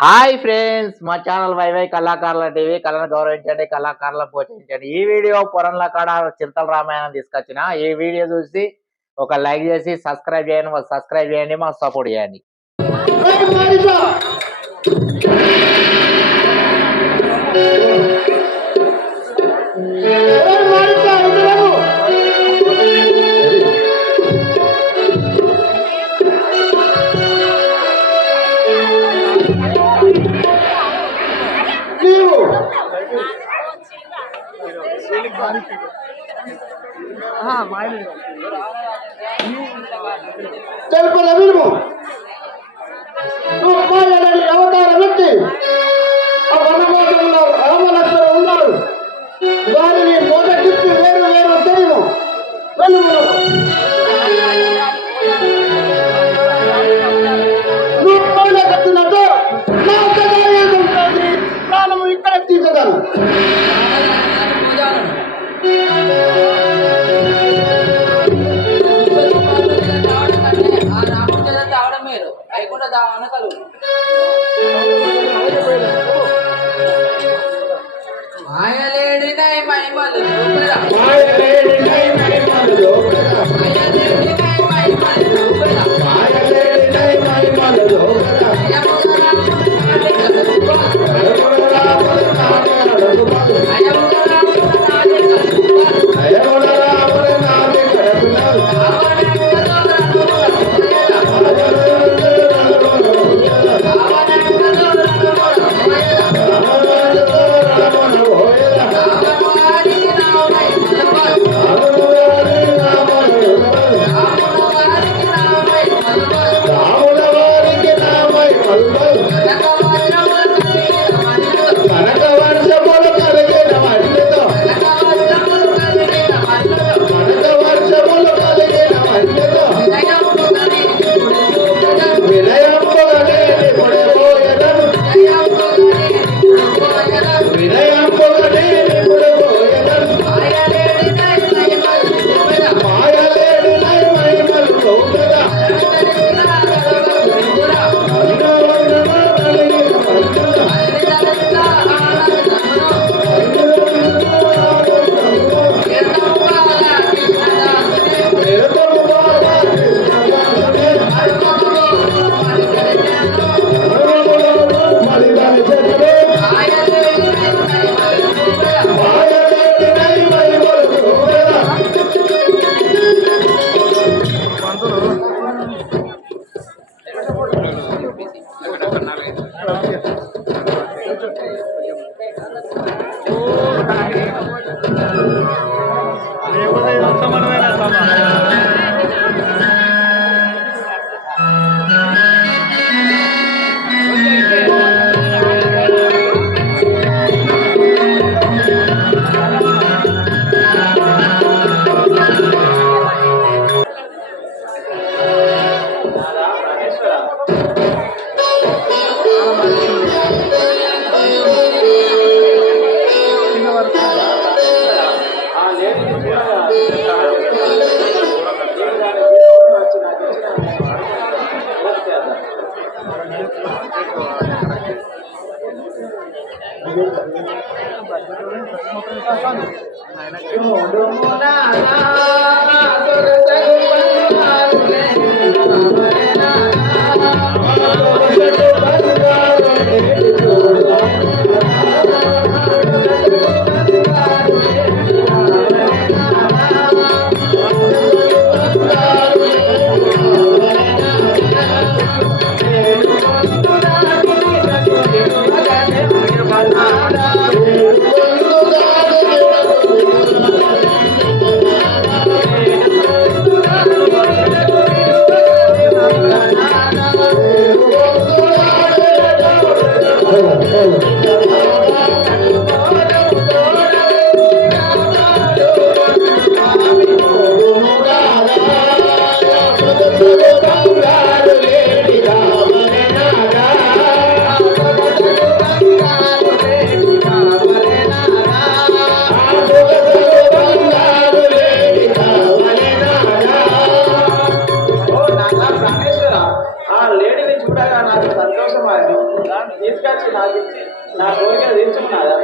Hi friends, మా channel YY కళాకారుల TV. కళను గౌరవించండి, కళాకారులను పోషించండి. ఈ వీడియో పురంల కాడ చింతల రామాయణం తీసుకొచ్చిన. ఈ వీడియో చూసి ఒక లైక్ చేసి సబ్స్క్రైబ్ చేయండి, మాకు సపోర్ట్ చేయండి. తెలుపల విలువ అవతార వ్యక్తి ఆ వనమోదంలో రామలక్ష్మణ ఉన్నారు. వారిని మొదటి వేరు వేరు తెలియదు వెలుగులో నువ్వు కట్టినట్టు నా ప్రాణము ఇక్కడ తీర్చగలను. మాయలేడినై మహిమలు నా కోరిక తీర్చుకున్నాదా?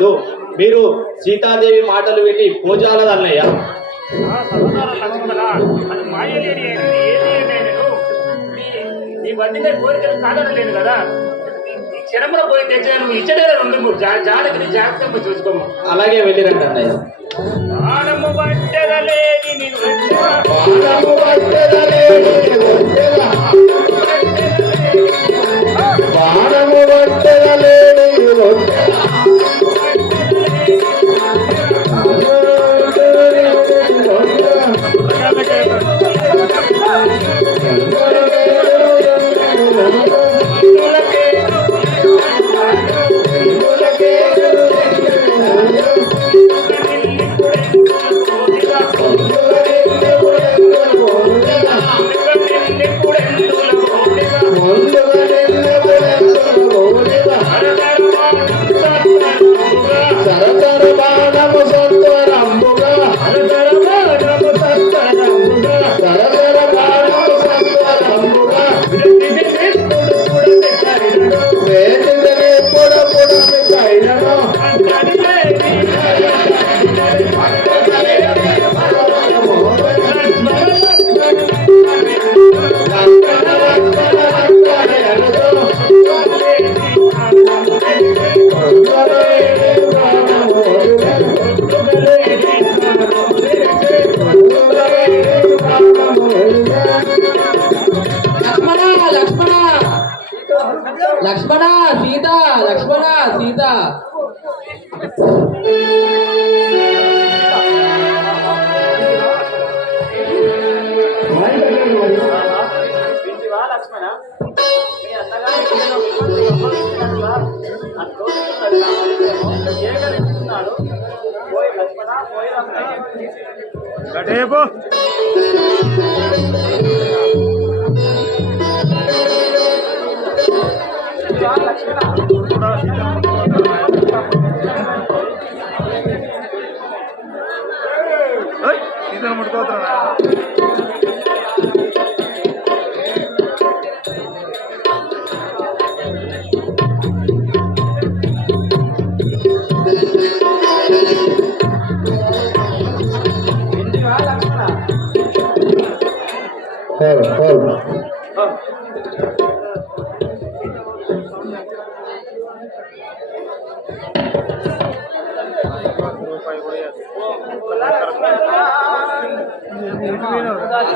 వద్దు. మీరు సీతాదేవి మాటలు విని పోజాలదు అన్నయ్య. నీ బండిపై కోరికలు కాదనలేదు కదా. ఈ క్షణంలో పోయి తెచ్చాను. ఇచ్చడే ఉండు. జాడకి జాగ్రత్తగా చూసుకోము. అలాగే వెళ్ళిరండి అన్నయ్య. ప్రాణము పట్టెదలేని నిన్ను ప్రాణము పట్టెదలేని ఒంటెగా, ప్రాణము పట్టెదలేని ఒంటెగా, లక్ష్మణ సీత, లక్ష్మణ సీత.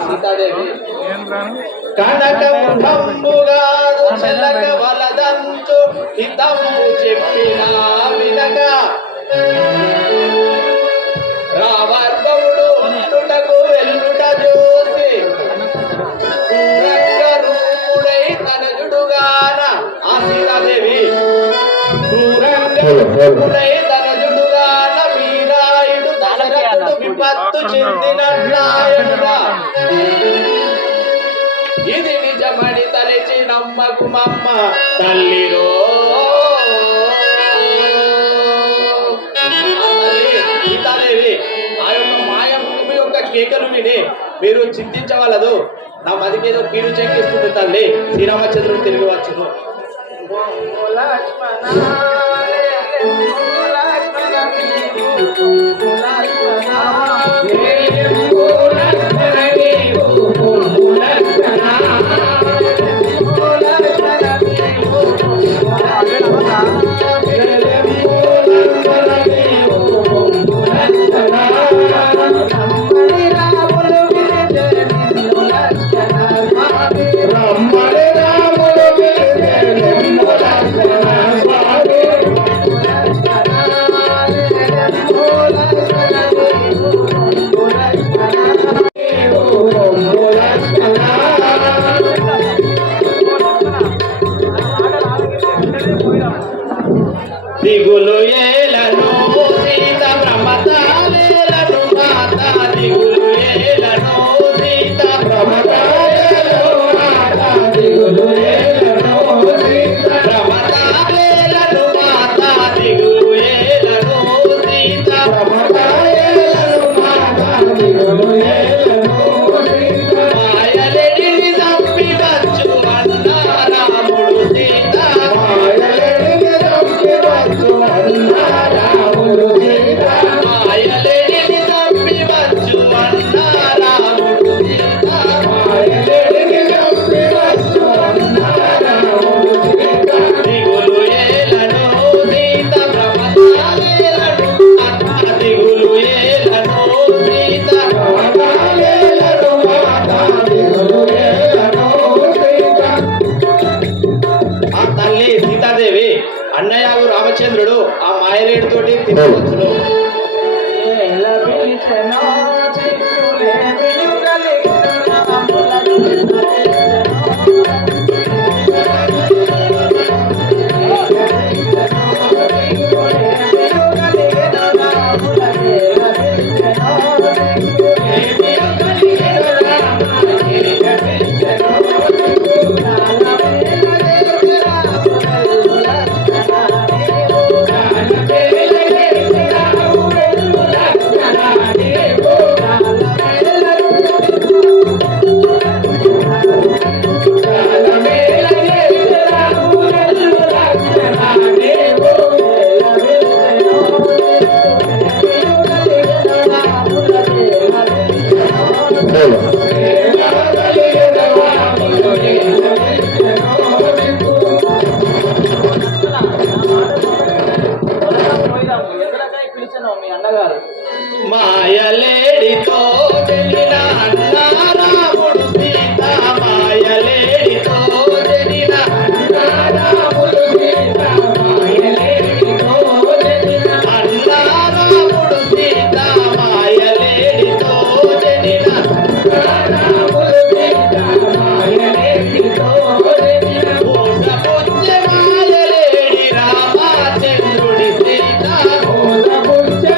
సీతాదేవి కనకంబుగా చెలక వలదంచు హితము చెప్పిన వినగా రావర్గముడు ఉండుటకు వెళ్ళుట చూసి రంగ రూపుడై తనజుడుగాన ఆ సీతాదేవి రూపుడై తనజుడుగాన వీరాయుడు దశరథుడు విపత్తు చెందినట్లాయనురా. ఇది నిజమని తలచి నమ్మకు మమ్మ తల్లిరో. సీతాదేవి ఆ యొక్క మాయమ్మ యొక్క కేకలు విని మీరు చింతించవలదు. నా మదికేదో కీడు చెక్కిస్తుంది తల్లి. శ్రీరామచంద్రుడు తిరిగి వచ్చును. రమ్మని తీసుకోవచ్చును. మాయలేడితో చెలిన అన్న రాముడు సీత మాయలేడితో చెలిన అన్న రాముడు సీత మాయలేడితో చెలిన అన్న రాముడు సీత మాయలేడితో చెలిన అన్న రాముడు సీత మాయలేడితో చెలిన మోసపుచ్చే మాయలేడి రామచంద్రుడి సీత మోసపుచ్చే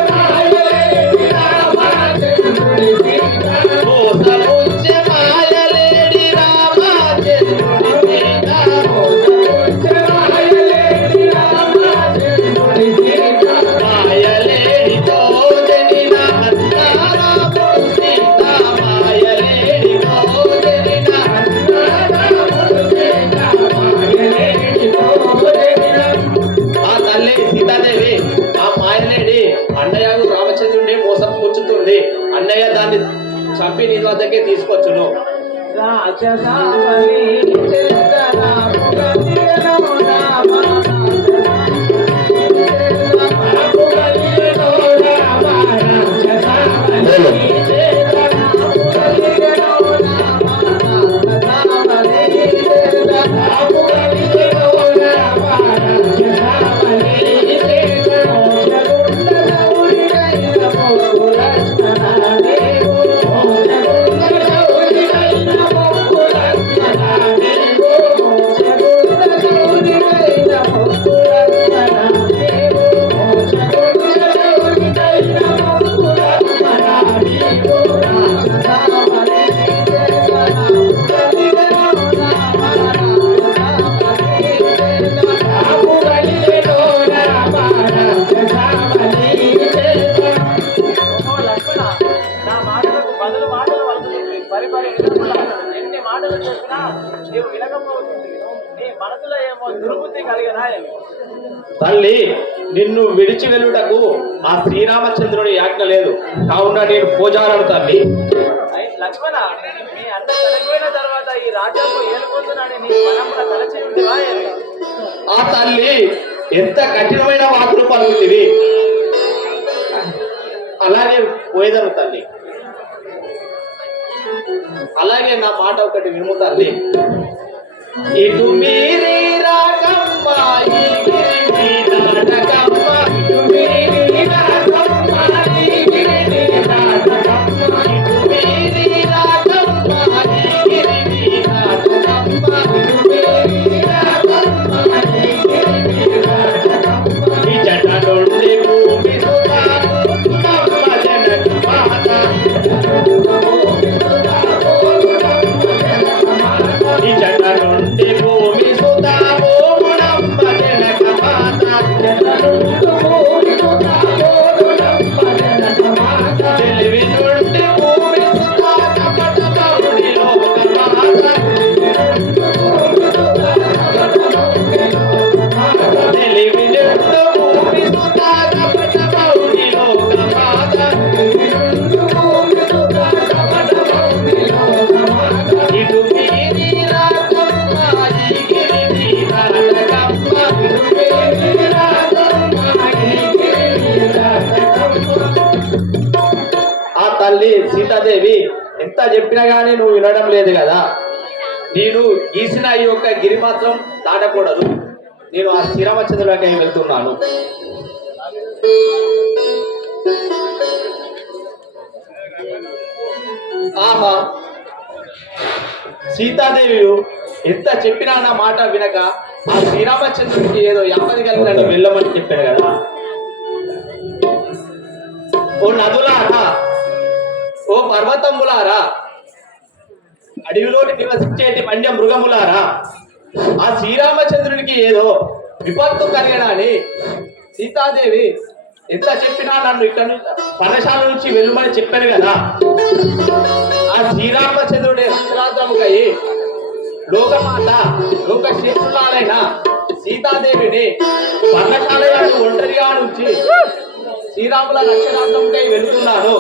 మోసపుచ్చే మాయలేడి రామచంద్రుడి సీత మాయలేడితో చెలిన అన్న రాముడు సీత మాయలేడితో చెలిన అన్న రాముడు సీత మాయలేడితో చెలిన ఆ తల్లి సీతాదేవి ఆ మాయలేడి అన్నయ్య రామచంద్రుడిని మోసం పుచ్చుతుంది. అన్నయ్య దాన్ని చంపి నీ వద్దకే తీసుకొచ్చును. ఎన్ని మాటలు చెప్పినా నీవు వినకపోతుంది. నీ మనసులో ఏమో దుర్బుద్ధి కలిగినా తల్లి నిన్ను విడిచి వెళ్ళుటకు ఆ శ్రీరామచంద్రుడి ఆజ్ఞ లేదు. కావున నేను పూజారను తల్లి. లక్ష్మణ, మీ అన్న చనిపోయిన తర్వాత ఈ రాజ్యంలో ఏలుకుంటున్నాడని నీ మనమున తలచి ఉండేవా? ఆ తల్లి ఎంత కఠినమైన వాక్కులు పలుకుతుంది. అలాగే పోయేదను తల్లి. అలాగే నా మాట ఒకటి వినుము తల్లి. ఇటు మీరి రాకమ్మ ఈ గిరి నాటకమ్మ, ఇటు మీరి రాకమ్మ ఈ గిరి నాటకమ్మ, ఇటు మీరి రాకమ్మ ఈ గిరి నాటకమ్మ, ఇటు మీరి రాకమ్మ ఈ గిరి నాటకమ్మ. ఈ జట నుండి భూమి సుతాము అమ్మ జనక మాత, ఈ జట నుండి భూమి సుతాము నమ్మ జనక మాత, తెలివి నుండి భూమి సుతా కపట బౌడి లోక మాత, తెలివి నుండి భూమి సుతా కపట బౌడి లోక మాత, ఇటు మీరి రాకమ్మ ఈ గిరి నాటకమ్మ, ఇటు మీరి రాకమ్మ ఈ గిరి నాటకమ్మ. ఆ తల్లి సీతాదేవి ఎంత చెప్పినా గానీ నువ్వు వినడం లేదు కదా. నేను గీసిన ఈ యొక్క గిరి మాత్రం దాటకూడదు. నేను ఆ శ్రీరామచంద్రుడికి వెళ్తున్నాను. ఆహా, సీతాదేవి ఎంత చెప్పినా నా మాట వినక ఆ శ్రీరామచంద్రుడికి ఏదో యాపది కలిగినట్టు వెళ్ళమని చెప్పాడు కదా. ఓ నదులారా, ఓ పర్వతములారా, అడవిలోని నివసించేటి వన్య మృగములారా, ఆ శ్రీరామచంద్రుడికి ఏదో విపత్తు కలిగడాని సీతాదేవి ఎంత చెప్పినా నన్ను ఇక్కడ పరశాల నుంచి వెళ్ళమని చెప్పాను కదా. ఆ శ్రీరామచంద్రుడి అక్షరార్థముకై లోకమాత లోక శ్రేష్ఠురాలైన సీతాదేవిని పర్ణశాల ఒంటరిగా నుంచి శ్రీరాముల అక్షరార్థముకై వెళుతున్నాను.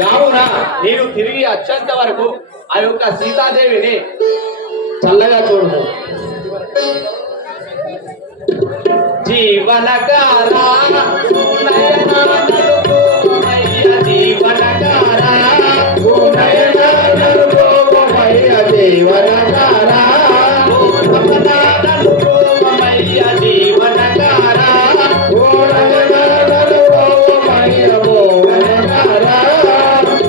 కావున నేను తిరిగి వచ్చేంత వరకు ఆ యొక్క సీతాదేవిని చల్లగా చూడు. జీవనకారా జీవనకారా జీవనకారా జీవనకారా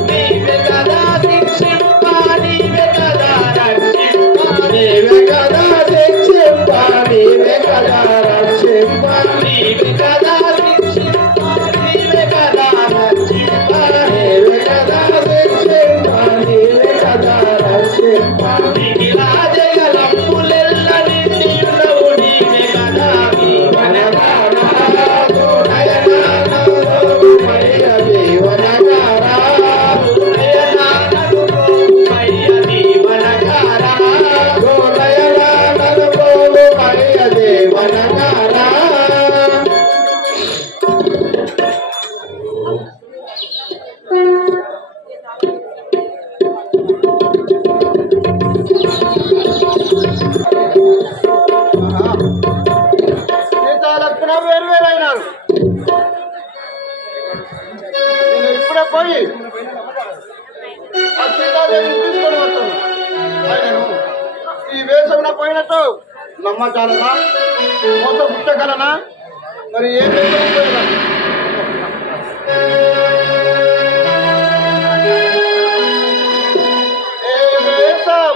నీవే కదా శిక్షింప నీవే కదా రక్షింప నీవే కదా శిక్షింప నీవే కదా రక్షింప నీవే కదా శిక్షింప నీవే కదా రక్షింప నీవే కదా శిక్షింప నీవే కదా రక్షింప నీకిలా జగలంబులెల్ల నిండి ఉన్నవు నీవే కదా సీతాలక్ష్మణ వేరు వేరైనారు. నేను ఇప్పుడే పోయి ఆ సీతాదేవిని తీసుకొని వస్తాను. ఆయనను ఈ వేషమున పోయినట్టు నమ్మచాలనా, మోసపుచ్చగలనా, మరి ఏం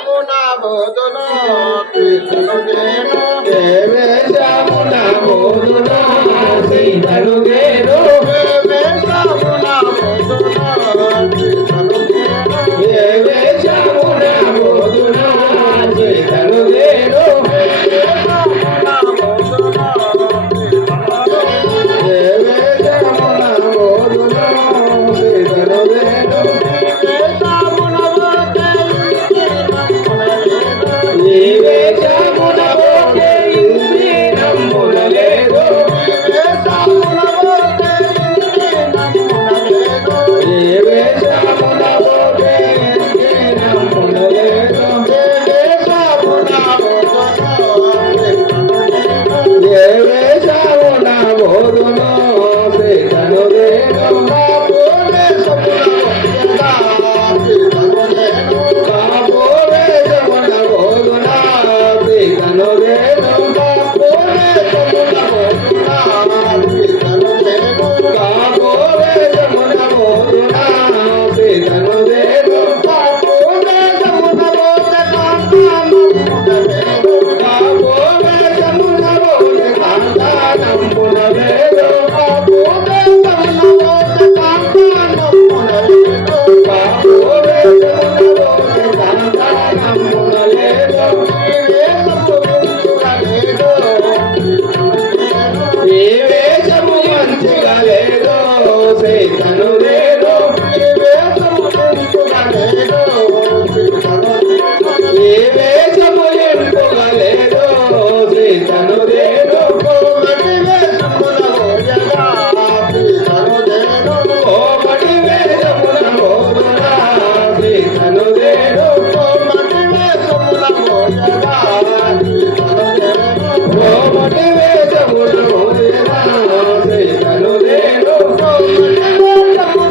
పోయినా బోధన సీతను నేను వేషమున బోధన సీతను నేను వేషమున బోధన సీతను నేను వేషమున బోధన సీతను నేను వేషమున బోధన వేషమున బోధన సీతను నేను Oh,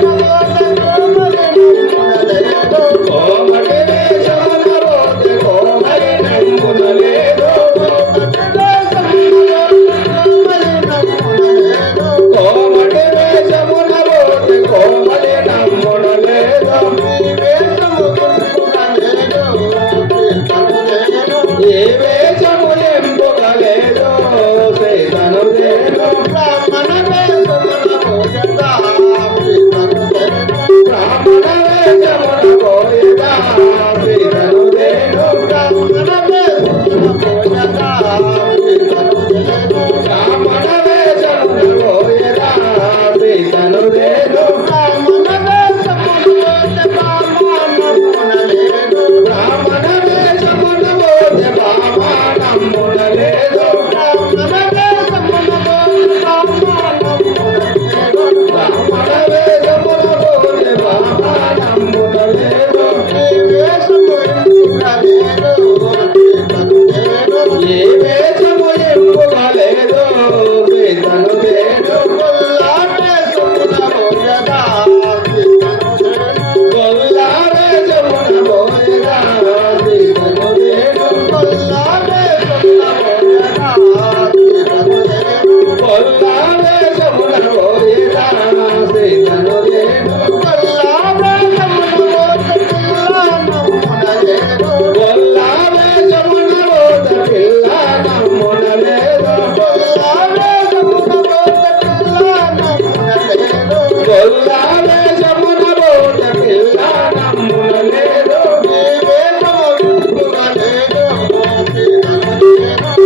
గొల్లా వేషమున బోట పిల్ల నమ్మున లేదు నీ వేషము ఇంపుగలేదు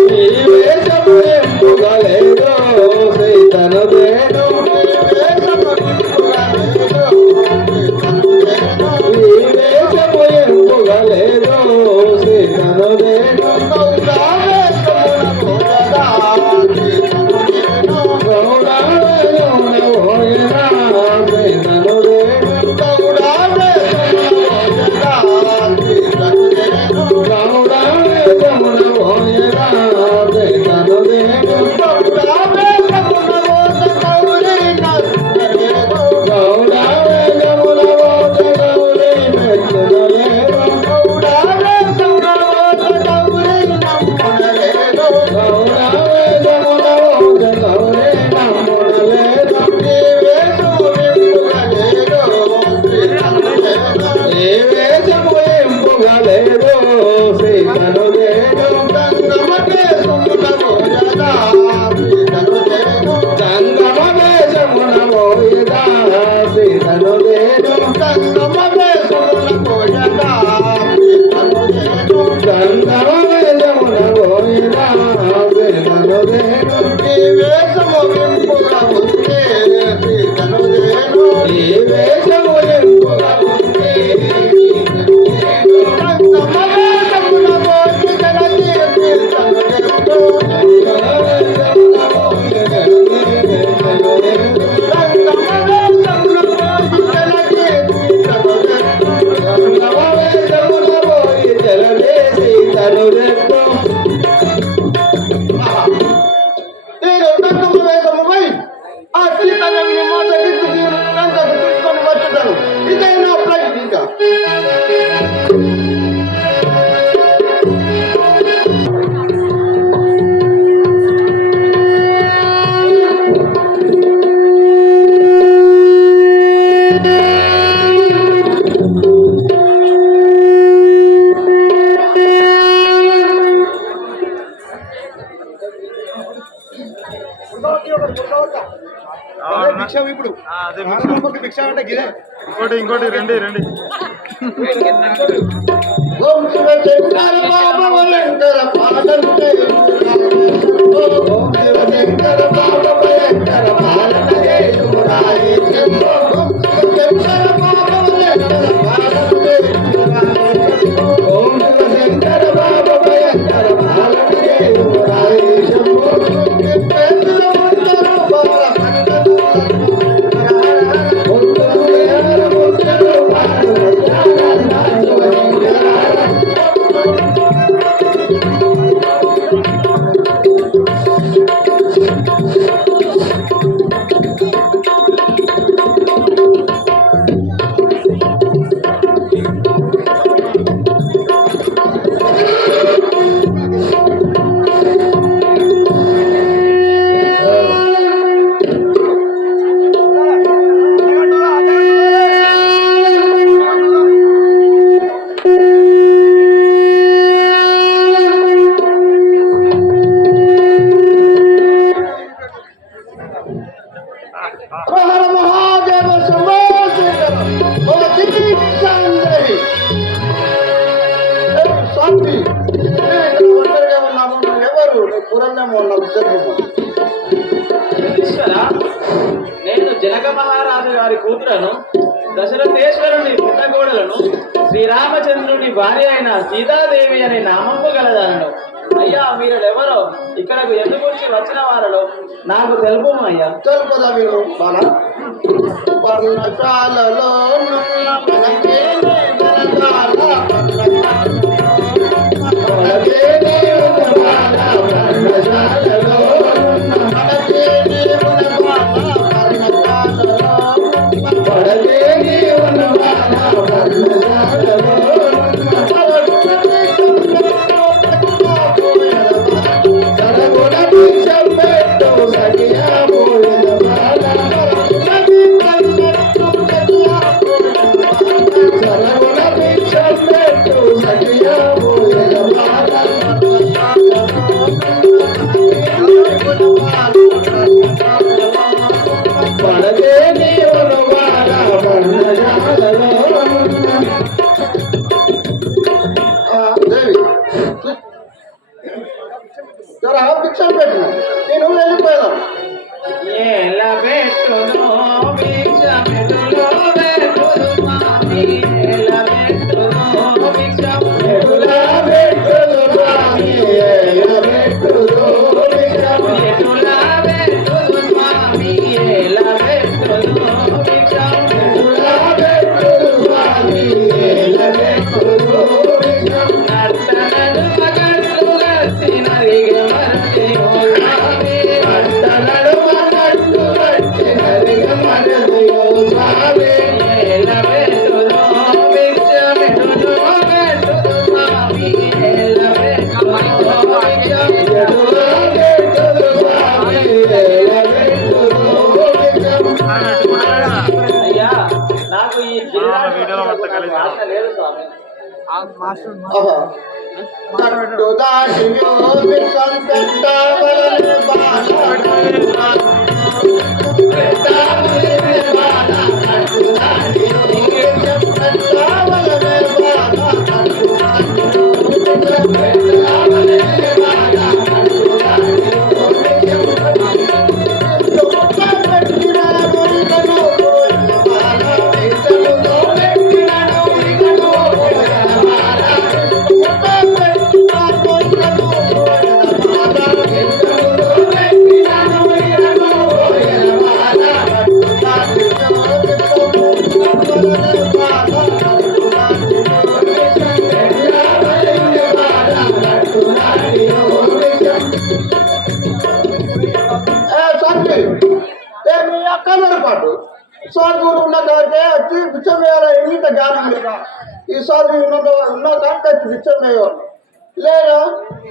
నీ వేషము ఇంపుగలేదు సీతనుదేను నీ వేషము ఇంపుగలేదు నీ వేషము ఇంపుగలేదు సీతనుదేను గౌడా వేషమున బోటగా సీతనుదేను గౌడా వేషమున బోటగా సీతనుదేను గౌడా వేషమున బోటగా సీతనుదేను గౌడా వేషమున బోటగా సీతనుదేను గౌడా వేషమున బోట గౌరీ నచ్చలేదు గౌడా వేషమున బోట గౌరీ నచ్చలేదు గౌడా వేషమున బోట గౌరీ నమ్మలేదు గౌడా వేషమున బోట గౌరీ నమ్మలేదు నీ వేషము వింపుగలేదు నీ వేషము వింపుగలేదు సీతనుదేను గంగమ వేషమున మోయదా సీతనుదేను గంగమ వేషమున మోయదా సీతనుదేను గంగమ వేషమున మోయదా సీతనుదేను గంగమ వేషమున మోయదా సీతనుదేను నీ వేషము వింపుగా ఉంది సీతనుదేను నీ వేషము వింపుగా ఉంది గంగమ వేషమున మోయ జనని సీతనుదేను గంగమ వేషమున మోయ జనని సీతనుదేను గంగమ వేషమున మోయ జనని సీతనుదేను గంగమ వేషమున మోయ జనని సీతనుదేను నేను గంగమ వేషముపై ఆ సీతాదేవిని మాట దిక్కు నేను గంగకు తీసుకొని వచ్చుతాను ఇదే నా ప్లాన్ ఇంకా భిక్ష ఇప్పుడు భిక్ష అంటే గిరే ఇంకోటి రండి ఓం శివ శంకర బాబా వలంకర పాదం ఓం శివ శంకర బాబా వలంకర పాదం ఓం శివ శంకర బాబా వలంకర పాదం ఓం శివ శంకర బాబా వలంకర పాదం ఈశ్వర, నేను జనక మహారాజు గారి కూతురను, దశరథేశ్వరుని పుట్టగోడలను, శ్రీరామచంద్రుని భార్య అయిన సీతాదేవి అనే నామము గలదానను. అయ్యా, మీరెవరో ఇక్కడకు ఎందుకు వచ్చిన వారిలో నాకు తెలుపు అయ్యా. తెలుపదా మీరు మన పర్ణశాలలో స్వామి ఎలా పెట్టును భిక్షము ఎటులా పెట్టును స్వామి ఎలా పెట్టును భిక్షము ఎటులా పెట్టును స్వామి ఎలా పెట్టును భిక్షము ఎటులా పెట్టును స్వామి ఎలా పెట్టును భిక్షము నట్టనడు మగట్టు గట్టి నరిగే మరటి ఓ స్వామి అట్టనడు మగట్టు గట్టి నరిగే మరటి ఓ స్వామి ఎలా పెట్టును భిక్షము ఎటును పెట్టును స్వామి ఎలా పెట్టును భిక్షము ఎటులా పెట్టును స్వామి ఎలా పెట్టును భిక్షము అయ్యా నాకు ఈ జిల్లా భాష లేదు స్వామి కట్టు దాటియో భిక్షం పెట్టవలె బాల పెట్టవలె బాల కట్టు దాటియో భిక్షం పెట్టవలె బాల కట్టు దాటియో భిక్షం పెట్టవలె బాల కట్టు దాటియో భిక్షం పెట్టినా మురికను బాల భిక్షములో పెట్టినా మురికను పాటు సాధువులు ఉన్న కాడికే వచ్చి బిచ్చం వేయాలి ఇంత జ్ఞానం లేదా ఈ సాధువు ఉన్న కాడికి వచ్చి బిచ్చం వేయవాలి లేదా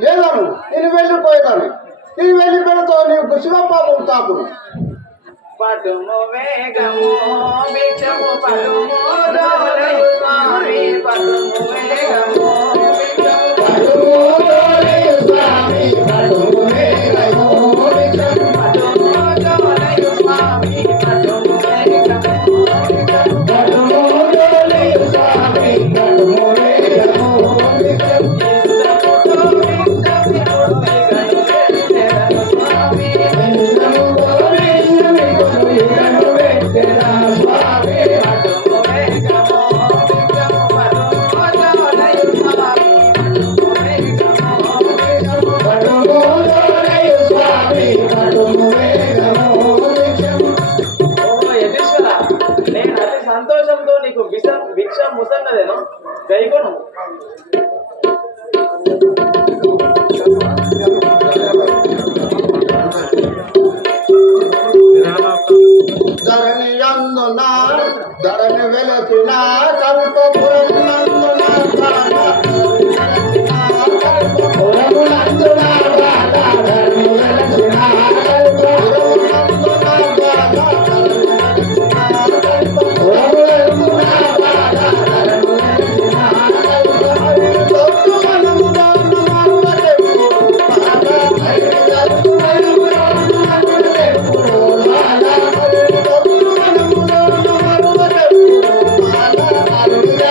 లేదాను నేను వెళ్ళిపోయేదాన్ని నేను వెళ్ళిపోయినతో నీకు శివపాపం తాకును పటుము వేగము భిక్షము పటుము దోలయు స్వామి పటుము వేగము భిక్షము పటుము దోలయు స్వామి పటుము వేగము భిక్షము పటుము దోలయు స్వామి పటుము వేగము భిక్షము పటుము దోలయు స్వామి పటుము వేగము భిక్షము సంతోషంతో నీకు భిక్ష ముసన్నదేను గైకొను ధరణి అందున ధరణి వెలసిన కల్పపురం నందున కల్పపురమునందున ధరణి వెలసిన Hallelujah.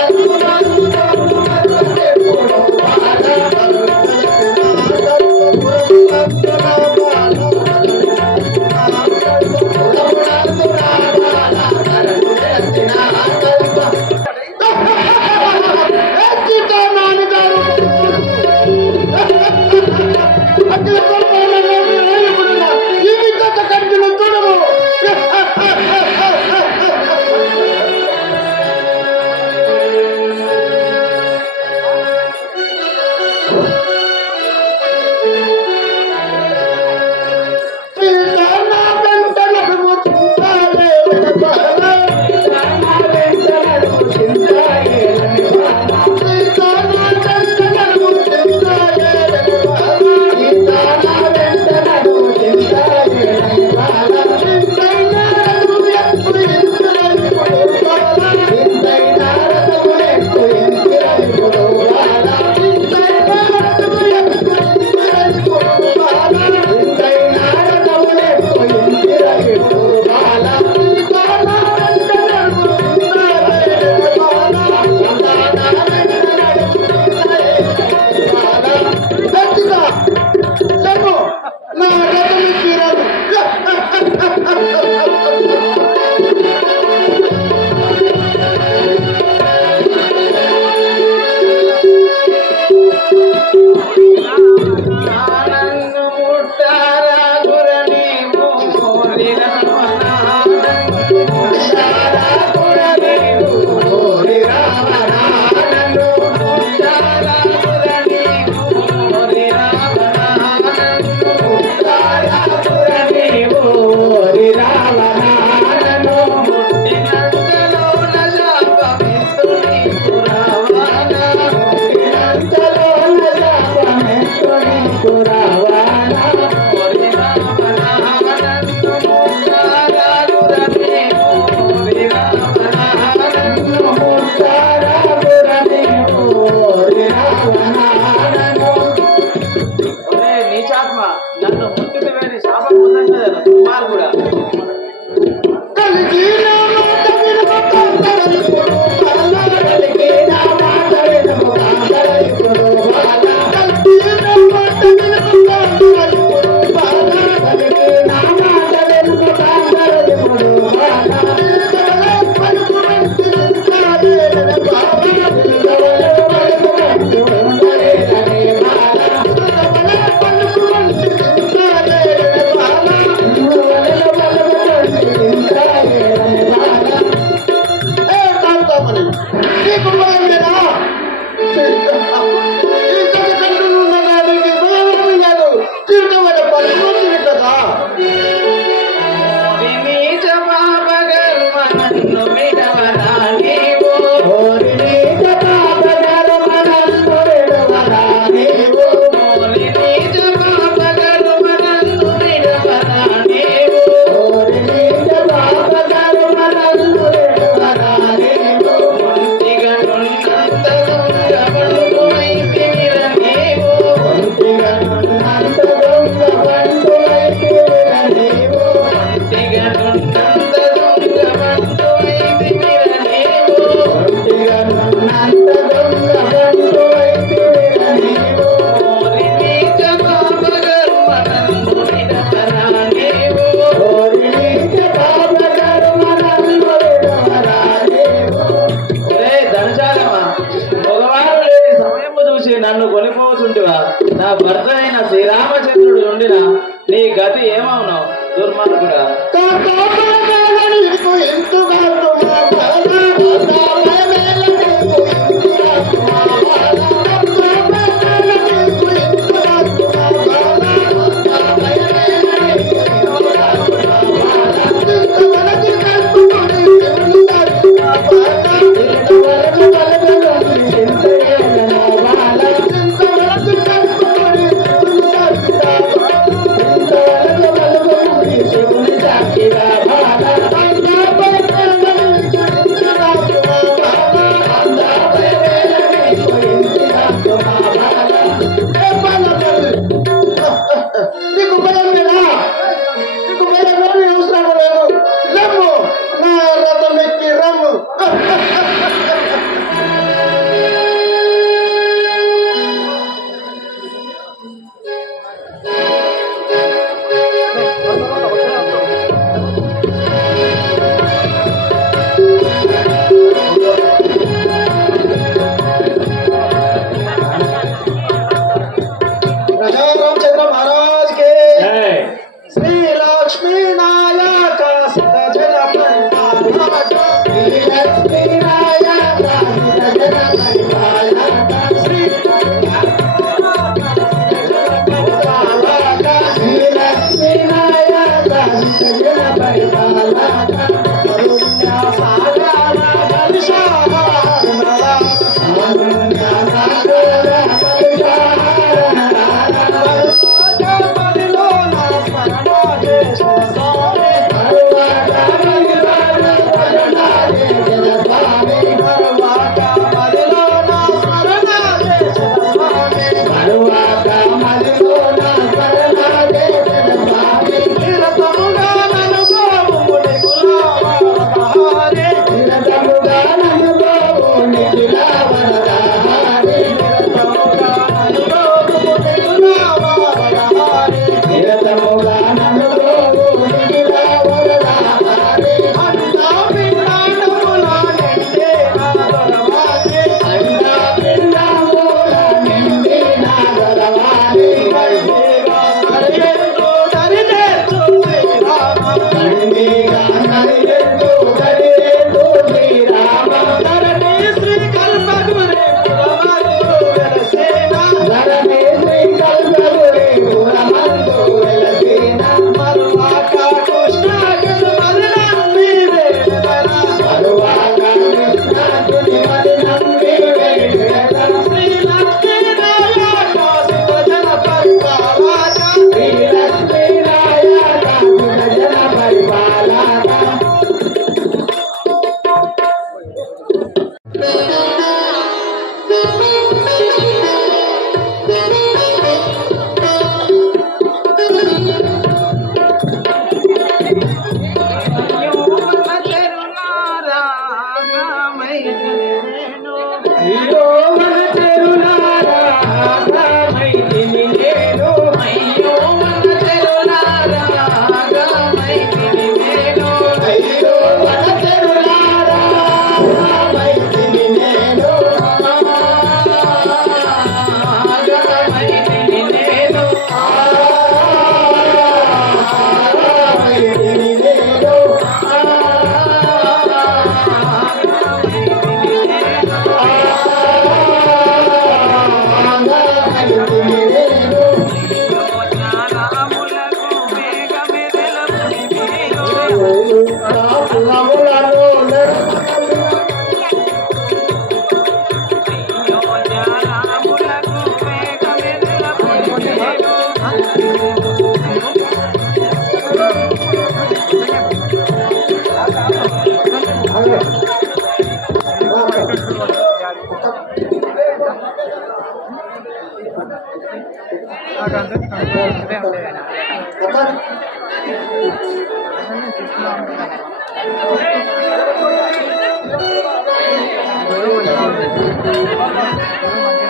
రావణ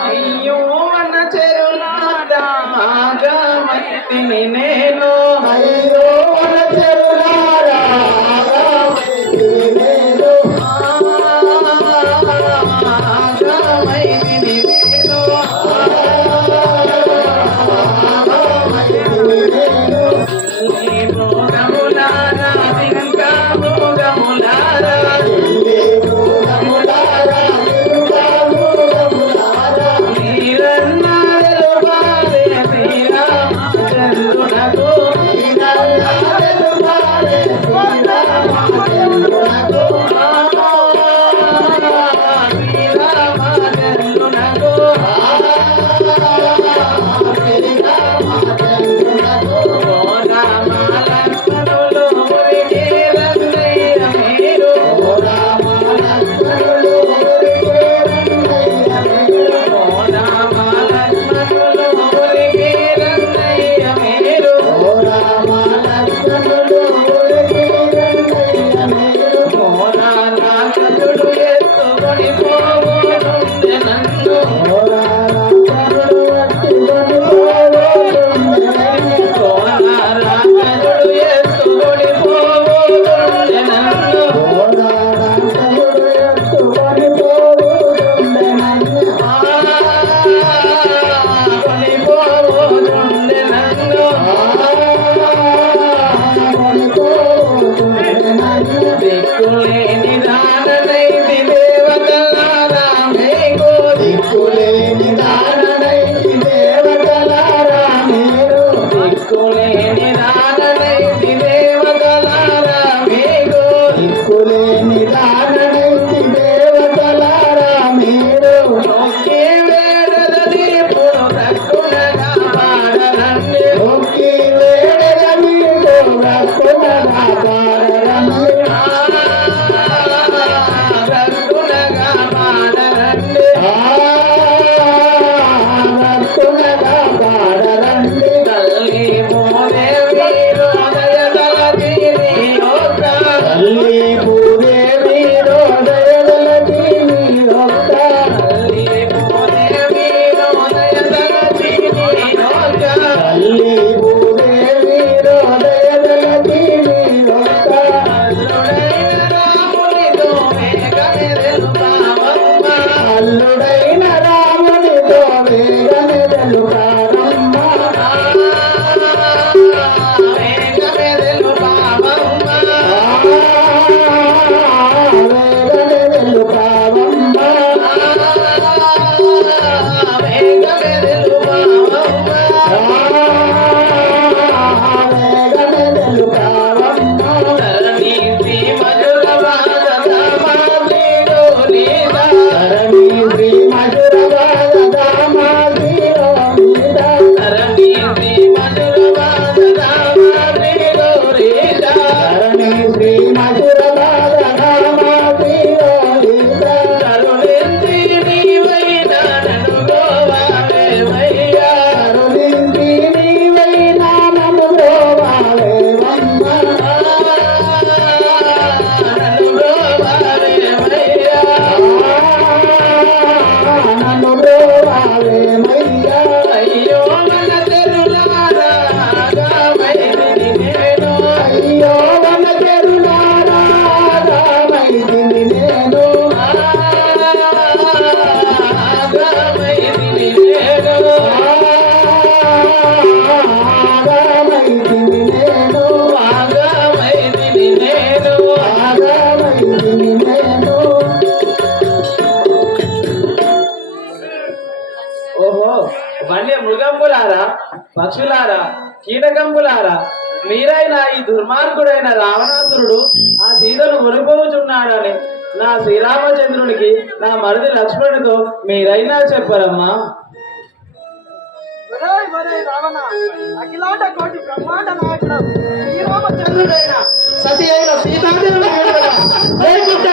అయ్యో అన్న చెరునాదా ఆగమైతిని నేను అయ్యో మన చెరులారా ఆగమైతిని నేను. ఆగమైతిని నేను ఆగమైతిని నేను. ఈ భోగములారా ఇంకా భోగములారా మూలములారా ఇంకా మూలములారా మీరన్నాడు బాలే శ్రీరామచంద్రునకు ఈనాడు వారే శ్రీరామచంద్రునకు శ్రీరామచంద్రునకు శ్రీరామచంద్రునకు ఓ రామలక్ష్మణులు ఊరికే రంగయ్య మీరు ఓ రామలక్ష్మణులు ఊరికే రంగయ్య మీరు. ఓ రామలక్ష్మణులు ఊరికే రంగయ్య మీరు ఓ రామలక్ష్మణులు ఊరికే రంగయ్య మీరు. ఓ రాక్షసుడు ఎత్తుకొని పోవునుండె నన్ను ఓ రామలక్ష్మణులు అట్టుకొని పోవునుండె. ఓ రాక్షసుడు ఎత్తుకొని పోవునుండె నన్ను ఓ రామలక్ష్మణులు అట్టుకొని పోవునుండె నన్ను. కొని పోవునుండె నన్ను దిక్కులేని దాననైతి దేవతలారా మీకు దిక్కులేని దాననైతి దేవతలారా మీరు. దిక్కులేని దాననైతి దేవతలారా మీకు దిక్కులేని దాననైతి దేవతలారా మీరు. నొక్కి వేడదని ఇప్పుడు దక్కునగా పాడరండి ఒక్కి వేడగ మీకు రక్కునగా పాడరండి. దక్కునగా పాడరండి రక్కునగా పాడరండి. తల్లి భూదేవి హృదయదలది నీ యొక్క తల్లి భూదేవి హృదయదలది నీ యొక్క. తల్లి భూదేవి హృదయదలది నీ యొక్క తల్లి భూదేవి హృదయదలది నీ యొక్క. అల్లుడైన రామునితో వేగమెదలు అల్లుడైన కావమ్మ. రామునితో వేగమెదలు కావమ్మ. వేగమెదలు కావమ్మ. వేగమెదలు కావమ్మ. వేగమెదలు కావమ్మ. ధరణి శ్రీ మధుర వాదమాలీలో లీలా. ధరణి శ్రీ మధుర వాదమాలీలో లీలా. ధరణి శ్రీ మధుర వాదమాలీలో లీలా. ధరణి శ్రీ మధుర వాదమాలీలో లీలా. కరుణించి నీవైనా నన్ను గోవాలేవయ్యా. కరుణించి నీవైనా నన్ను బ్రోవాలేవమ్మ. నన్ను గోవాలేవయ్యా. నన్ను బ్రోవాలేమయ్యా. అయ్యో మన తెరులారా ఆగమైతిని నేను. అయ్యో వన చెరులారా ఆగమైతిని నేను. ఆగమైతిని నేను. ఆగమైతిని నేను. ఆగమైతిని నేను. ఆగమైతిని నేను. ఓహో వన్య మృగంబులారా పక్షులారా కీటకంబులారా మీరైనా ఈ దుర్మార్గుడైన రావణాసురుడు ఆ సీతను ఒరిపోచున్నాడని నా శ్రీరామచంద్రునికి నా మరిది లక్ష్మణుడితో మీరైనా చెప్పరమ్మా. రావణ అఖిలాండ కోటి బ్రహ్మాండ నాయకుడు శ్రీరామచంద్రుడైన సతి అయిన సీతాదేవుల లేకుంటే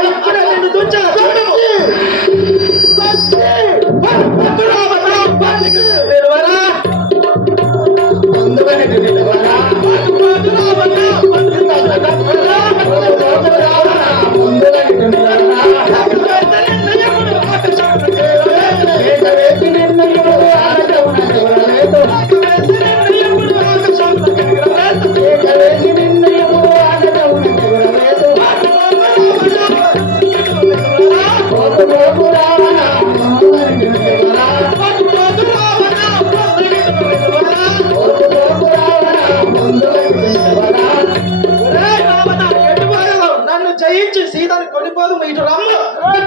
నన్ను జయించి సీతను కొనిపోదు ఇటు రమ్మ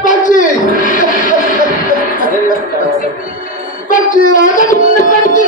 పక్షి పక్షి పక్షి పక్షి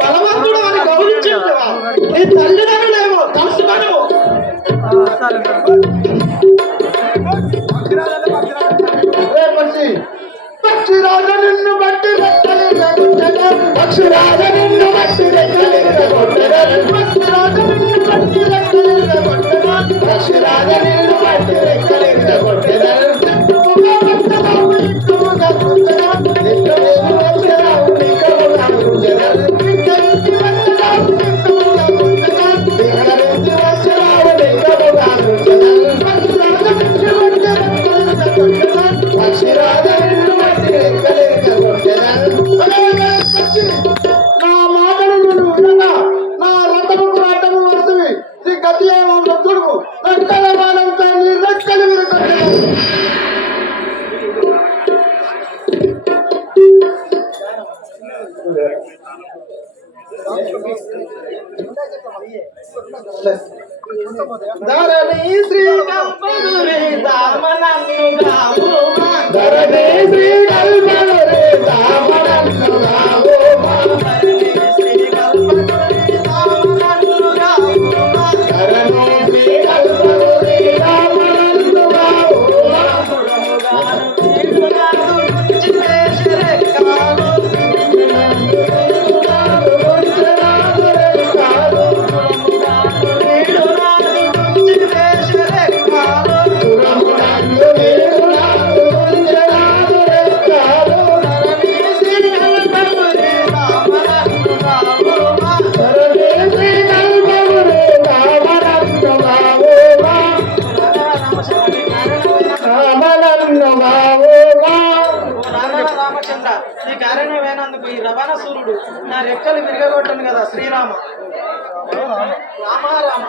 బలవంతుడు అని గౌరవించేవా నీ తల్లిదండ్రులేమో తలుసుకొని పక్షిరాజ నిన్ను బట్టి పక్షిరాజ నిన్ను బట్టి పక్షిరాజ నిన్ను బట్టి నా మాటను నువ్వు వినగా నా రథముకు రాటము వస్తుంది నీ గతి ఏమో చూడు రెక్కల బాలంతో నీ రెక్కలు విరగొట్టను ధరణి శ్రీ గంపదురే దామనన్నుగావు ధరణి శ్రీ గంపదురే దామనన్నుగావు ధరణి శ్రీ గంపదురే దామనన్నుగావు ధరణి శ్రీ గంపదురే దామనన్నుగావు రామచంద్ర నీ కారణమైనందుకు ఈ రవాణా సూర్యుడు నా రెక్కలు విరగొట్టను కదా శ్రీరామ రామ రామ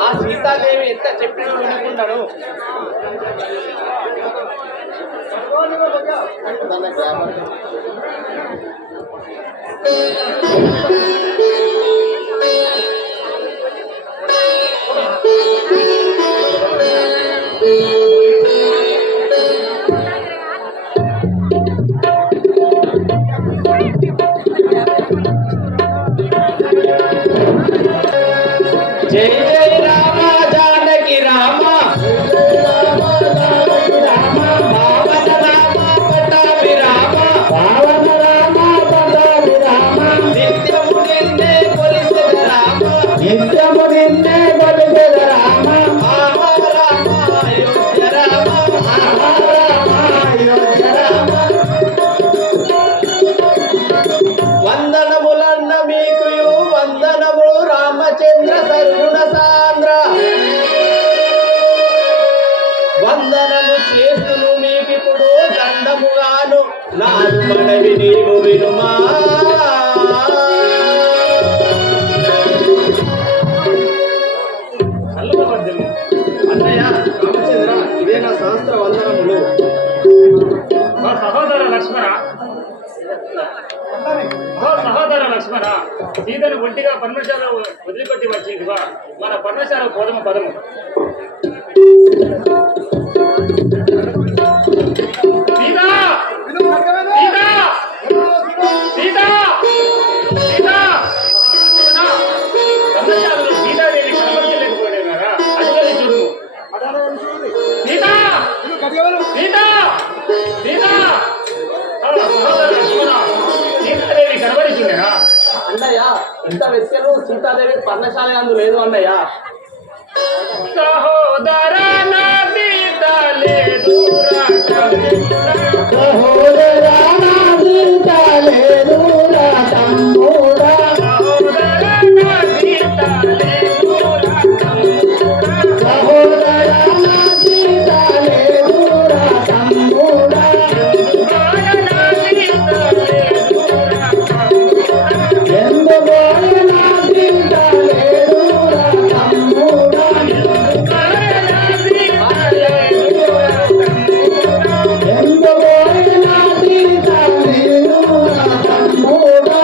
ఆ సీతాదేవి ఎంత చెప్పినా వినుకున్నాను. జై జై రామ జానకి రామ పావన రామ పటాభి రామ నిత్యము నిన్నే కొలిసెద రామ రామ రామ అయోధ్య రామ వందనములన్న మీకు మనవి నీవు వినుమా. అన్నయ్య రామచంద్ర, ఇదే నా సహస్ర వందనములు. మా సహోదర లక్ష్మణ, సీతను ఒంటిగా పర్ణశాల వదిలిపెట్టి వచ్చిందివా, మన పర్ణశాల పోదమ పదము. సీతా సీతా సీతా సీతా, పర్ణశాలలో సీతాదేవి కనబడలేకపోయారా? అదే చూడు. సీతా సీతా సీతా, సహోదర లక్ష్మణ, సీతాదేవి కనబడుచుండేనా? అన్నయ్య, ఇంత వెచ్చలు సీతాదేవి పర్ణశాల యందు లేదు అన్నయ్య. సహోదర నా సీత లేదు సహోదరా నా సీత లేదు రా తమ్ముడా. సహోదర నా సీత లేదు సహోదరా నా సీత లేదు రా తమ్ముడా. ఎందుకోయ నా సీత లేదు రా తమ్ముడా. ఎందుకోయ నా సీత లేదు రా తమ్ముడా.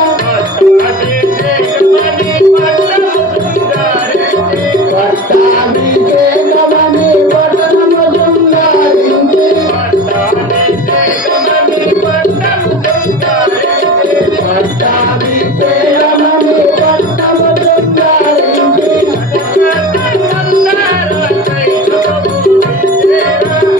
పట్టాభిషేకమని పట్టణము శృంగారించి. పట్టాభిషేకమని పట్టణము శృంగారించి.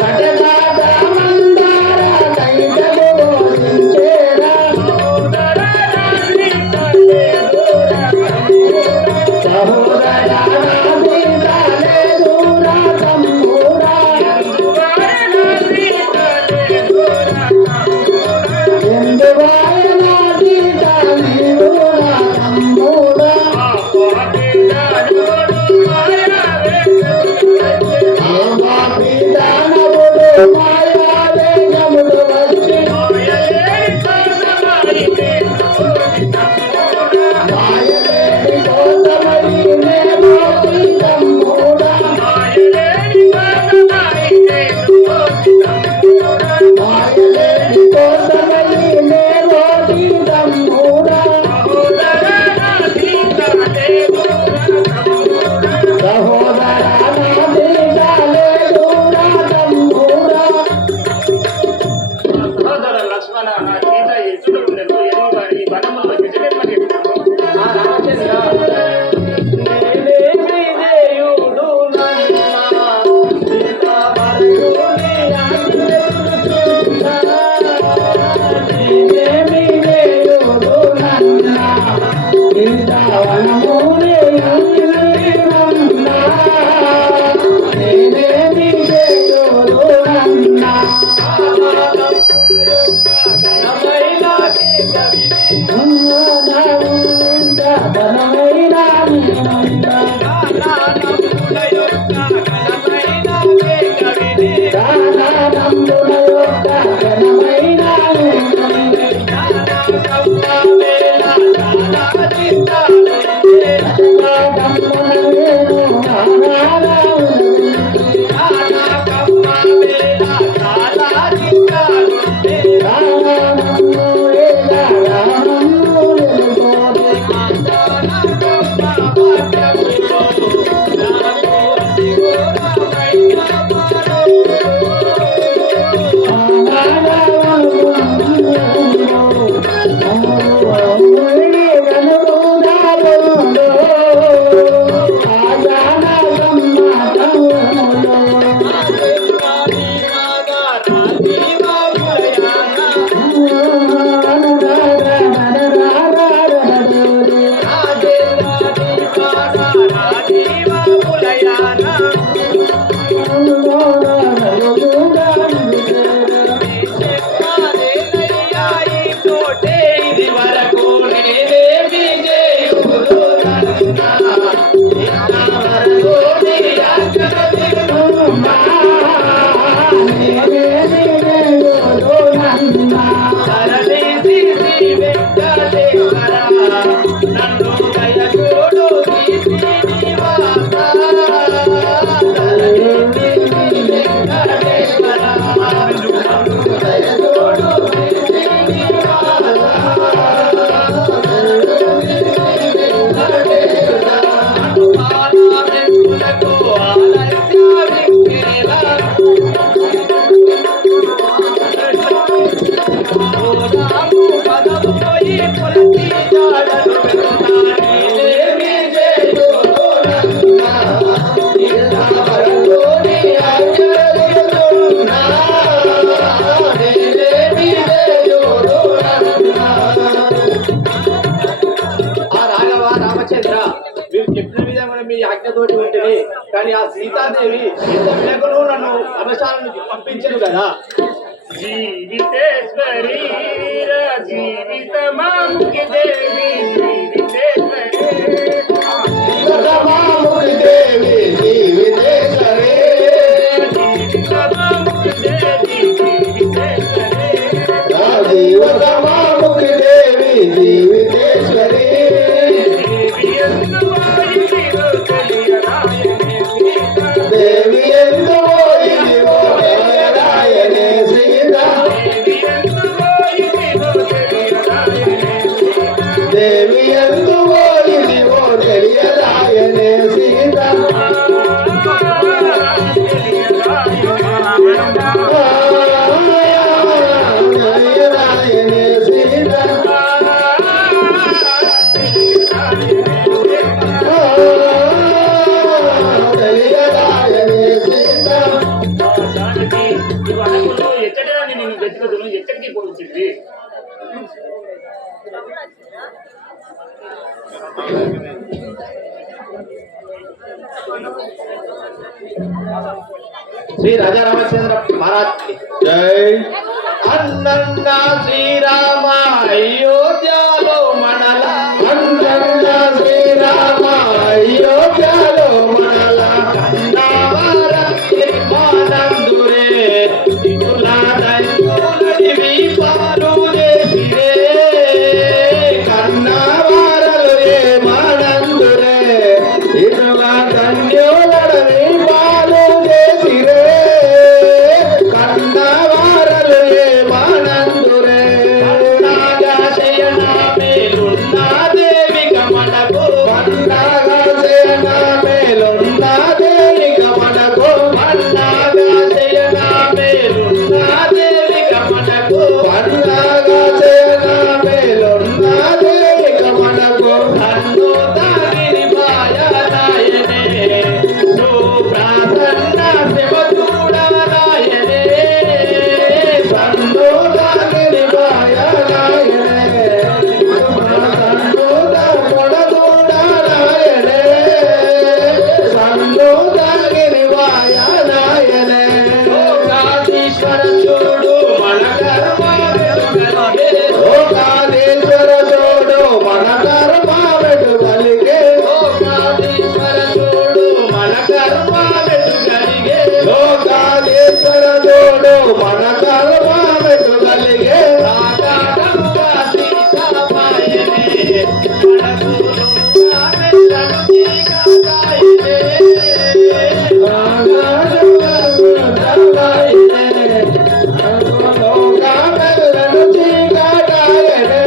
కటకాట మందార కైటలు బోధించేరా. సహోదరా నా సీత లేదు రా తమ్ముడా. ఎందువాయ నా సీత లేదు రా తమ్ముడా. ఏమాపి దానవుడు మాయా వేగములు వచ్చి. మాయలేడి కోసమై నేను తమ్ముడా. మాయలేడి కోసమై నేను తమ్ముడా. సహోదరా నా సీత లేదు రా తమ్ముడా. సహోదర లక్ష్మణ, నా సీత ఎదుట ఉండేది ఏమో కానీ ఈ వనములో నిజమేమని ఆ రామచంద్ర, నేనేమి చేయుడు నన్నా, సీతా వరకుని అంగెత్తుచున్నా. నేనేమి చేయుడు నన్నా, సీతా వనముని అంగెత్తుచున్నా. నేనేమి చేయుడు నన్నా. ఘనమైన ఘనమైన రామ రావాలని మీ ఆజ్ఞతోటి ఉంటుంది. కానీ ఆ సీతాదేవి ఇంత వినకును నన్ను అనశాలకు పంపించను కదా. జీవితేశ్వరి జీవితమాముకి దేవి జీవితేశ్వరి జీవితమాముకి దేవి జీవితేశ్వరి జీవితమాముకి దేవి జీవితేశ్వరి జీవితమాముకి దేవి జీవితేశ్వరి దేవి ఎందు పోయిందివో తెలియరాయనే సీత దేవి ఎందు పోయిందివో తెలియరాయనే సీత తెలియరాయనే సీత తెలియరాయనే సీత ఎక్కడికి నేను వెతుకుతును ఎక్కడికి పోయింది శ్రీ రాజా రామచంద్ర మహారాజ్ కి జై అన్నన్న శ్రీరామ అయోధ్యలో మనల అన్నన్న శ్రీరామ అయోధ్యలో మనల కన్నవరకి మానందురే తులాదైతులడివి పాలు చేసిరే కన్నవారలు ఏమానందురే ఇరుగా ధన్యులడని పాలు చేసిరే కన్నవారలు ఏమానందురే నాగశయన మేలున్న దేవి కమలకు పన్నాగశయన మేలున్న దేవి కమలకు నాగశయన మేలున్న దేవి కమలకు పన్నాగశయన మేలున్న దేవి కమలకు నన్ను దాగిని మాయనాయనే సుప్రసన్న శివ చూడనాయనే సన్ను దాగిని మాయనాయనే సన్ను కొడగూడనాయనే సన్ను దాగిని మాయనాయనే లోకాధీశ్వర చూడు మన కర్మ వెలుగలిగే లోకాధీశ్వర చూడు మన కర్మ వెలుగలిగే లోకాధీశ్వర చూడు మన కర్మ వెలుగలిగే లోకాధీశ్వర చూడు మన కర్మ వెలుగలిగే రాగాడమ్మ సీతామాయనే మనకును ఆమెలను తీగదాయనే లోకామెల్లను చీకటాయనే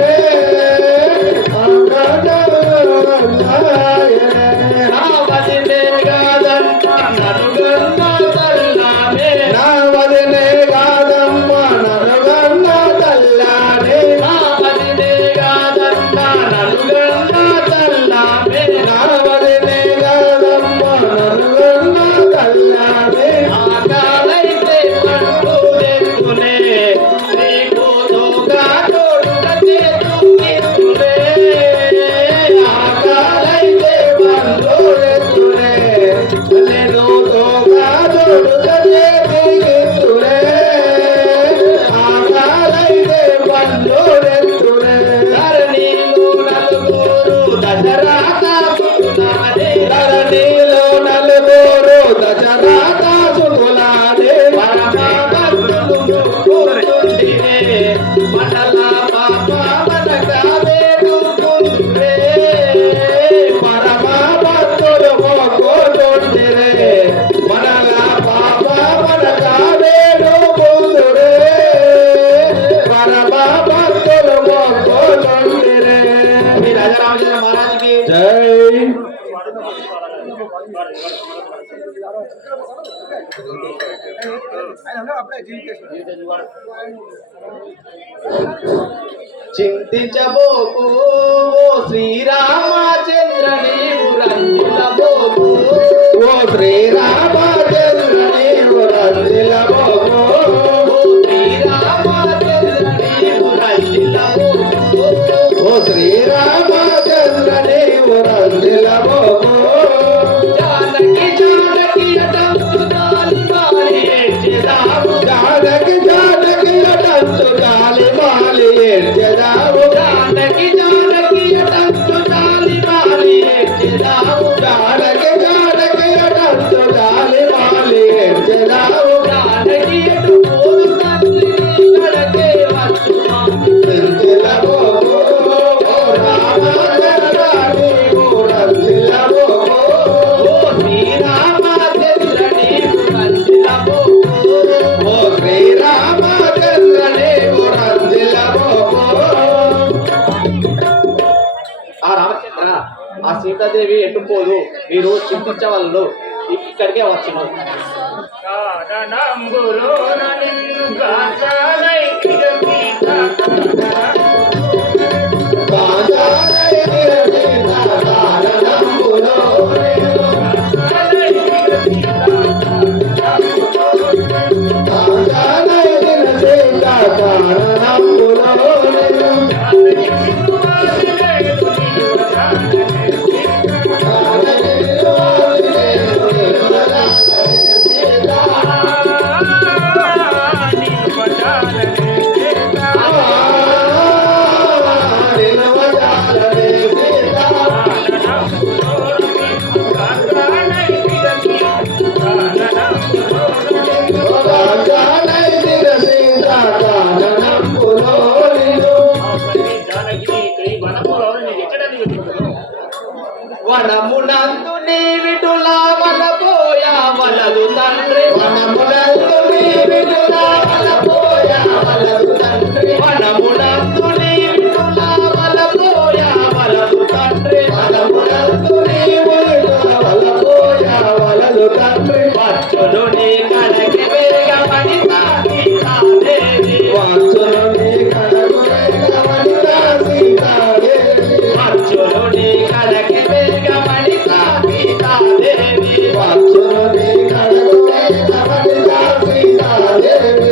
రావదినే కాదంట నలుగన్న తల్లానే నావదినే కాదమ్మ నలుగన్న తల్లానే రావదినే కాదంట నలుగన్న తల్లానే నావదినే కాదమ్మ నలుగన్న తల్లానే ఆకాలైతే పండు తెత్తునే నీకు తోగా తోడుగా చేతుకిస్తునే ఆకాలైతే బంధురెత్తునే నేను తోగాదోడు చేతికిత్తునే ఆకాలైతే బంధురెత్తునే ధరణిలో నలుగురు దశరాత పుట్టినాడే ధరణిలో నలుగురు దశరాతాసుకులాడే పరమ భక్తులు కూర్చుండినే మండల పాప మనక వేడుకుంటురే పరమ భక్తులు మోకోతుండిరే మనల పాప మనక వేడుకుందురే పరమ భక్తులు మోకోతుండిరే శ్రీ రాజరామచంద్ర మహారాజ్ కి జై చింతించబోకు ఓ శ్రీరామచంద్ర నీవు రంజిల్లబోకు ఓ శ్రీరామచంద్ర నీవు రంజిల్లబోకు ఓ శ్రీరామచంద్ర నీవు రంజిల్లబోకు ఓ శ్రీరామచంద్ర నీవు రంజిల్లబోకు ఆ సీతాదేవి ఎట్టుపోదు, మీరు చింతించవలను, ఇక్కడికే వచ్చును. కారణంబులోన నిన్ను గాచాలై ఇక సీత వనమునందు నీవిటులా వలపోయా వలదు తండ్రి, వనమునందు నీవిటులా వలపోయా వలదు తండ్రి, వనమునందు నీవిటులా వలపోయా వలదు తండ్రి, వనమునందు నీవిటులా వలపోయా వలదు తండ్రి, వచ్చును నీ కడకి వేగమని సీతాదేవి, వచ్చును నీ కడకు వేగమని సీతాదేవి, వచ్చును నీ కడకి వేగమని సీతాదేవి, వచ్చును నీ కడకు వేగమని సీతాదేవి.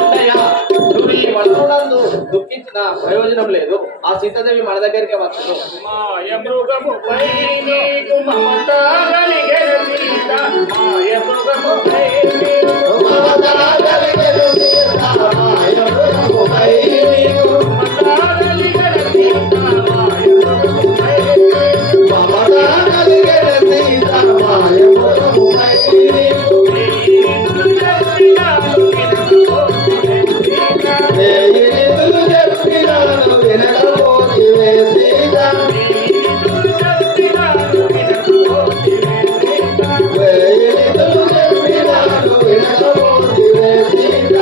అన్నయ్య, నువ్వు ఈ వనమునందు దుఃఖించిన ప్రయోజనం లేదు, ఆ సీతాదేవి మన దగ్గరికి వచ్చును. మాయ మృగముపై నీకు మమత కలిగెన సీత, మాయ మృగముపై నీకు మమత కలిగెన సీత, మాయ మృగముపై నీకు మమత కలిగెన సీత, మాయ మృగముపై నీకు మమత కలిగెన సీత, మాయ మృగముపై నీకు నీతులు చెప్పినాను వినకపోతివే సీత, నీతులు చెప్పినాను వినకపోతివే సీత, నీతులు చెప్పినాను వినకపోతివే సీత, నీతులు చెప్పినాను వినకపోతివే సీత,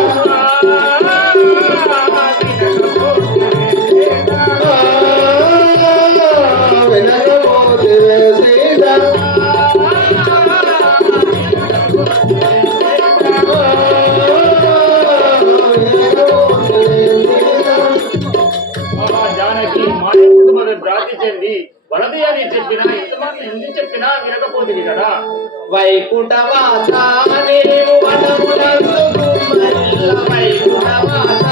వినకపోతివే సీత, జానకి మాయ కుటుంబం భ్రాంతి చెంది వలది అని చెప్పినా ఇంతమంది ఎందుకు చెప్పినా వినకపోతుంది కదా. వైకుంఠవాస నీవు వనమునందు కుమ్మరిల్ల, వైకుంఠవాస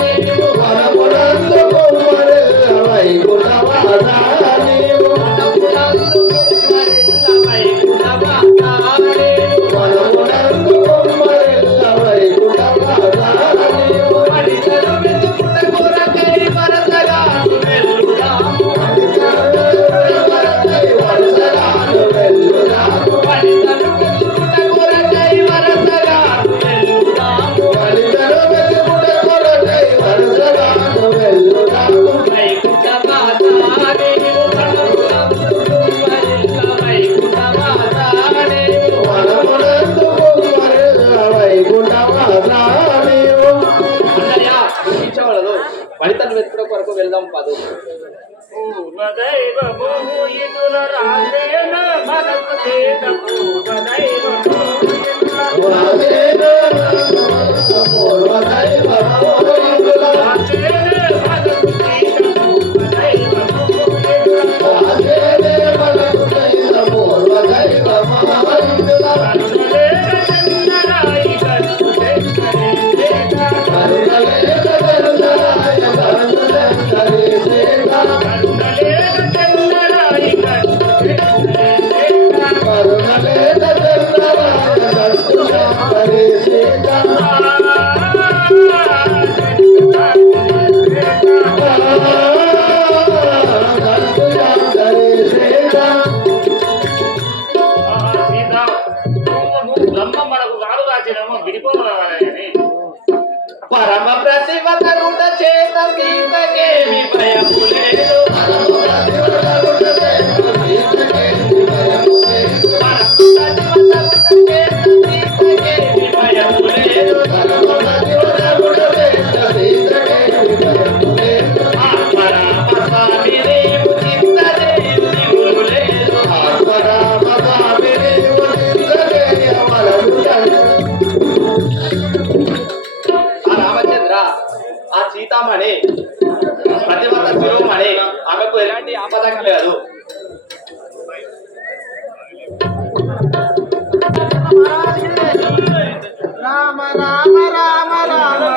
నీవు వనమునందు కుమ్మరిల్ల, వైకుంఠవాస నీవు వనమునందు కుమ్మరిల్ల, వైకుంఠవాస నీవు వనమునందు కుమ్మరిల్ల, వైకుంఠవాస నీవు వనితలు వెతుకుట కొరకై వరసగాను వెల్లుదాము, వరసగాను వెల్లుదాము, వనితలు వెతుకుట కొరకై వరసగాను వెల్లుదాము, వనితలు వెతుకుట కొరకై వరసగాను వెల్లుదాము, వైకుంఠవాస నీవు వనమునందు కుమ్మరిల్ల, వైకుంఠవాస నీవు వనమునందు కుమ్మరిల్ల, వైకుంఠవాస నీవు అన్నయ్య, దుఃఖించవలదు, వనితను వెతుకుట కొరకు వెళ్దాం పదు. పూర్వదైవము ఇటుల రాసేన మనకు చేత, పూర్వదైవము ఇటుల వాసేన పూర్వదైవము ఇటుల రాసేన మనకు చేత, పూర్వదైవము ఇటుల వాసేన మనకు చేత, పూర్వదైవము ఇటుల కరుణలేన చందనాయి కరుణ శంకరే చేత, కరుణలేన చందనాయ కరుణ శంకరే చేత, కరుణలేన చందనాయి కరుణ శంకరే చేత, కరుణలేన చందనాయ కరుణ శంకరే చేత, బ్రహ్మ మనకు కాడు రాసినేమో విడిపోవాలని పరమ ప్రతివతరుట చేత సీతకేమి భయము లేదు, పరమ ప్రతివతరుట చేత సీతకేమి భయము లేదు, ఆ పరమ స్వామి నీవు చింతలేని లేదు. రామ రామ రామ రామ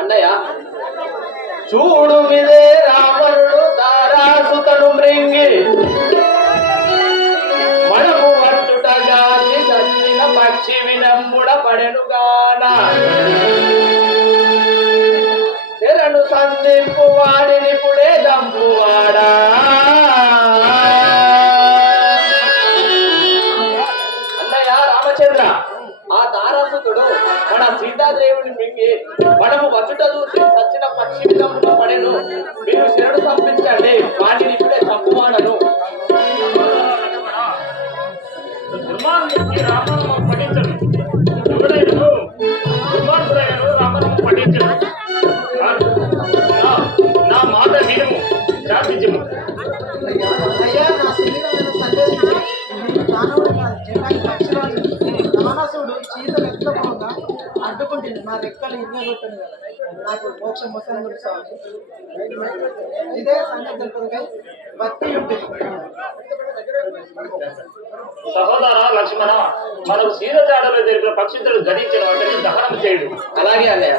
అన్నయ్య చూడు విదే రావణుడు తారాసుతను మృంగి మనము వట్టుటగాచి సచ్చిన పక్షి వినమ్ముడ పడెనుగాన చెరను సంధింపు వాడిని పుడే దంపువాడా అన్నయ్య రామచంద్ర ఆ తారాసుతుడు మన సీతాదేవుని మింగి మనము వచ్చుట చూసి సచ్చిన పక్షి విధంగా పడేను. మీరు శరణు పంపించండి, వాటిని ఇప్పుడే తప్పువాడను. దుర్మార్గుడికి రామనామం పఠించడు. ఎవడైనా దుర్మార్గుడైన రామనామం పఠించడు. నా మాట వినుము, శాంతించము. అయ్యా నా శరీరం సందేశం దానవుడు జటాకి పక్షిరాజు రావణాసుడు చీతలు ఎత్తుకోగా అడ్డుకుంటుంది. నా రెక్కలు ఇన్నగొట్టాను కదా, నాకు మోక్షం మొత్తం కూడా సాగు. ఇదే సంగతి తెలుపదుకై భక్తి ఉంటుంది. సహోదర లక్ష్మణ, మనకు సీత జాడలో జరిపిన పక్షితులు గడించిన వాటిని దహనం చేయుడు. అలాగే అన్నయ్య.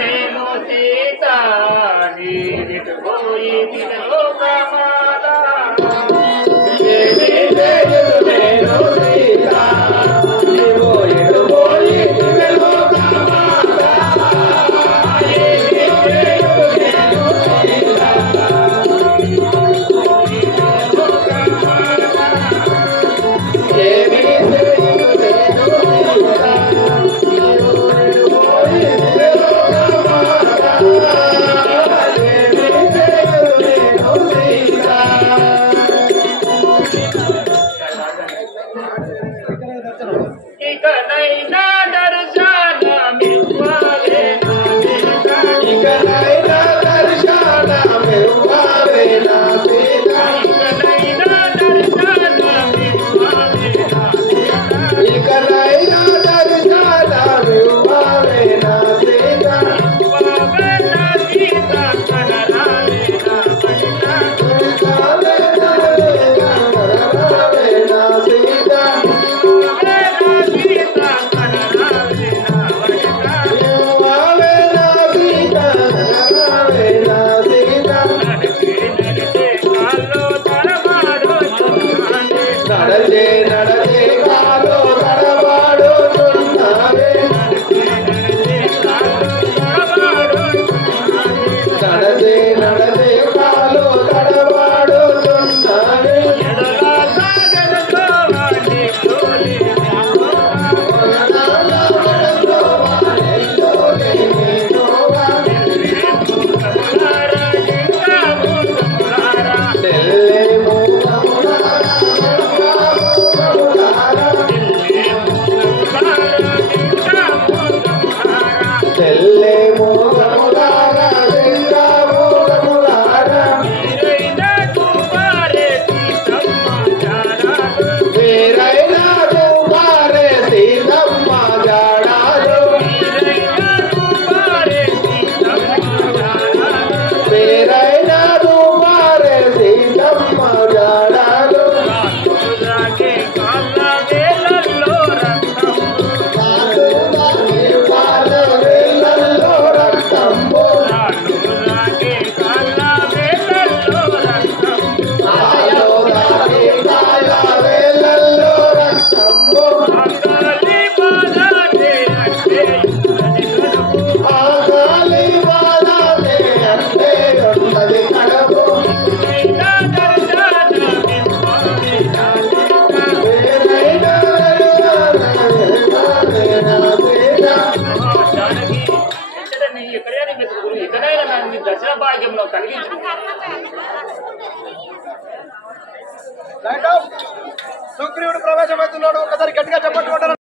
నేను సీత పోయి తినలో ప్రమాదా ఇకనైనా దర్శనమివ్వవే నా సీత. ఇకనైనా దర్శనమివ్వవే నా సీత. ఇకనైనా దర్శనమివ్వవే నా సీత. ఇకనైనా దర్శనమివ్వవే నా సీత. ఆగాలి వాడాలి అంటే ఉన్నది కడపు వేరైనా ఎక్కడైనా దర్శన భాగ్యంలో కలిగించు సుగ్రీవుడు ప్రవేశమవుతున్నాడు ఒకసారి గట్టిగా చెప్పండి.